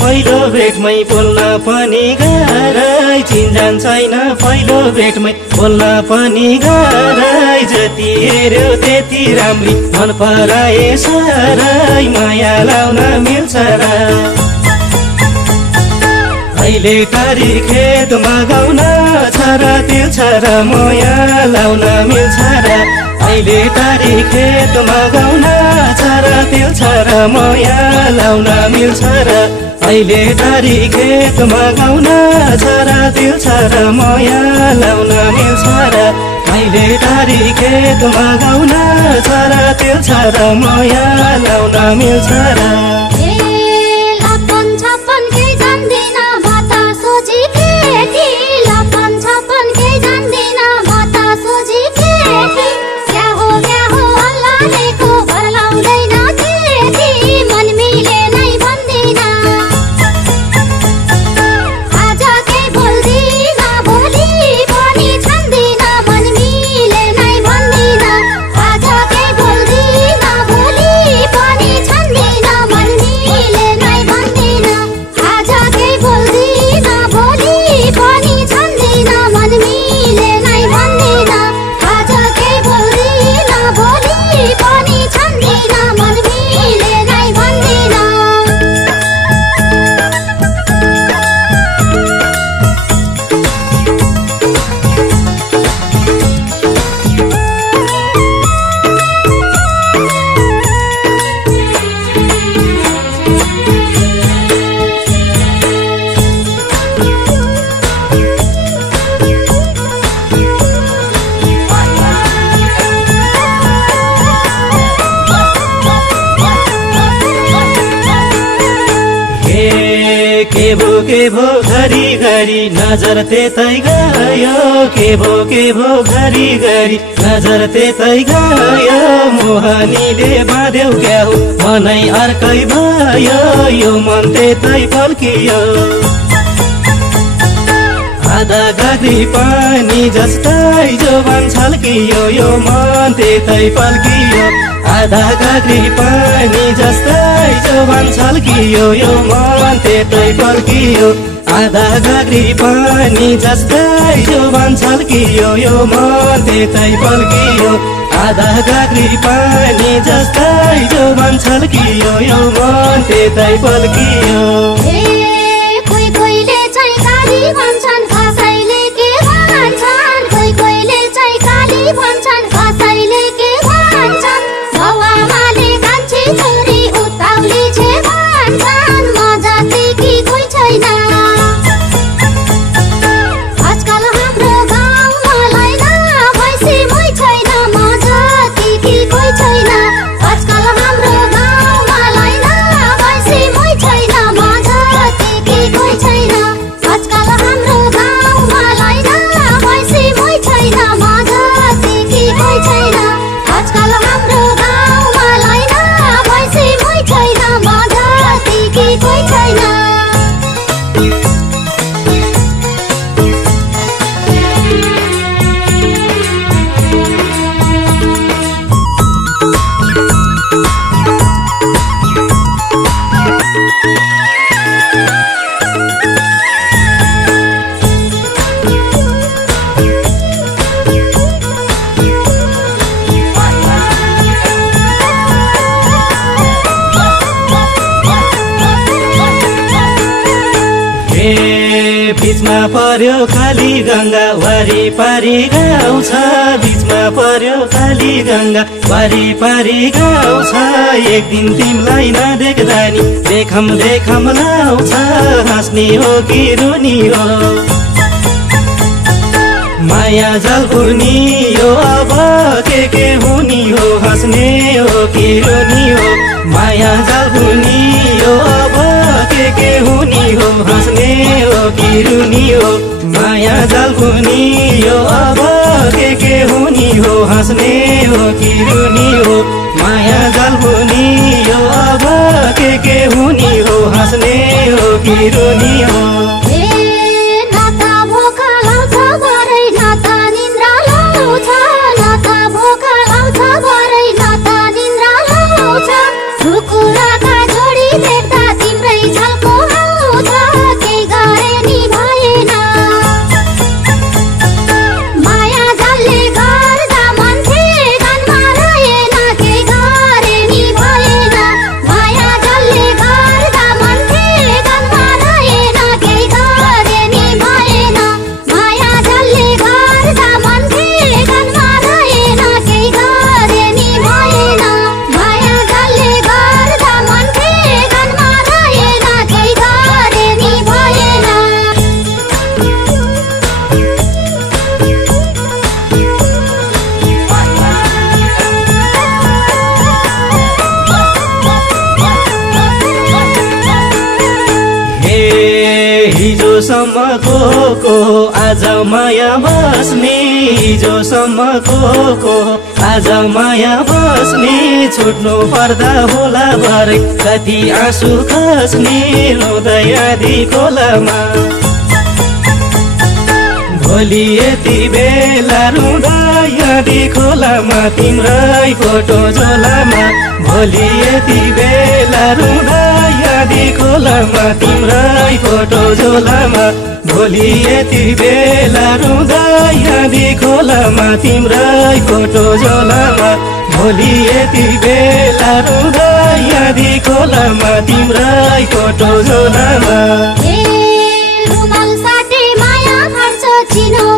पहिलो भेटमै बोल्न पनि गाह्रै चिन्जान छैन पहिलो भेटमै बोल्न पनि गाह्रै जति हेऱ्यो त्यति राम्री मन पराए साह्रै माया लाउन मिल्छ र अहिले टारी खेतमा गाउन छ र तिल्छ र माया लाउन मिल्छ र अहिले टारी खेतमा गाउन छ र तिल्छ र माया लाउन मिल्छ र अहिले टारी खेतमा गाउन छ र तिल्छ र माया लाउन मिल्छ र अहिले टारी खेतमा गाउन छ र तिल्छ र माया लाउन मिल्छ र के भो घरी घरी नजर त्यतै गयो के भो घरी घरी नजर त्यतै गयो मोहनीले बाँध्यो क्या हो मनै अर्कै भयो यो मन त्यतै फल्कियो आधा गाग्री पानी जस्तै जोबान छल्कियो यो मन त्यतै फल्कियो आधा गाग्री पानी जस्तै जोबान छल्कियो यो मन त्यतै फल्कियो आधा गाग्री पानी जस्तै जोबान छल्कियो यो मन त्यतै फल्कियो आधा गाग्री पानी जस्तै जोबान छल्कियो यो मन त्यतै फल्कियो भन्छन् कसैले के भन्छन् कोहीले चाहिँ काली भन्छन् कसैले के भन्छन् बाउआमाले कान्छी छोरी उताउली छे भन्छन् म जतिकी कोही छैन आजकल हाम्रो गाउँमा लैला भैँसी मै छैन म जतिकी कोही छैन आजकल हाम्रो गाउँमा लैला भैँसी मै छैन म जतिकी कोही छैन आजकल हाम्रो गाउँमा लैला भैँसी मै छैन म जतिकी कोही छैन आजकल हाम्रो गाउँमा लैला भैँसी मै छैन म जतिकी कोही छैन बीचमा पर्यो काली गंगा वारी पारी गाउँ छ बीचमा पर्यो काली गंगा वारी पारी गाउँ छ एक दिन तिमीलाई नदेख्दा नि देखम देखम लाउँछ हाँस्ने हो कि रुनी हो माया जल पुर्नी यो अब के हुनी हो हाँस्ने हो कि रुनी हो माया जल पुर्नी यो अब के हुनी हो हाँस्ने हो कि रुनी हो माया जल पुर्नी यो अब के हुनी हो हाँस्ने हो कि रुनी हो माया जल पुर्नी यो अब के हुनी हो हाँस्ने हो कि रुनी हो कुराका जोडी देख्दा तिम्रै झल्को हिजोसम्म को आज माया बस्ने हिजोसम्म को आज माया बस्ने छुट्नु पर्दा होला भरे कति आँसु खस्ने रुँदै आधी खोलामा भोलि यति बेला रुँदै आधी खोलामा तिम्रै फोटो झोलामा भोलि यति बेला रुँदै आधी खोलामा तिम्रै फोटो झोलामा भोलि यति बेला रुँदै आधी खोलामा तिम्रै फोटो झोलामा भोलि यति बेला रुँदै आधी खोलामा तिम्रै फोटो झोलामा रुमाल साटे माया खर्च चिनो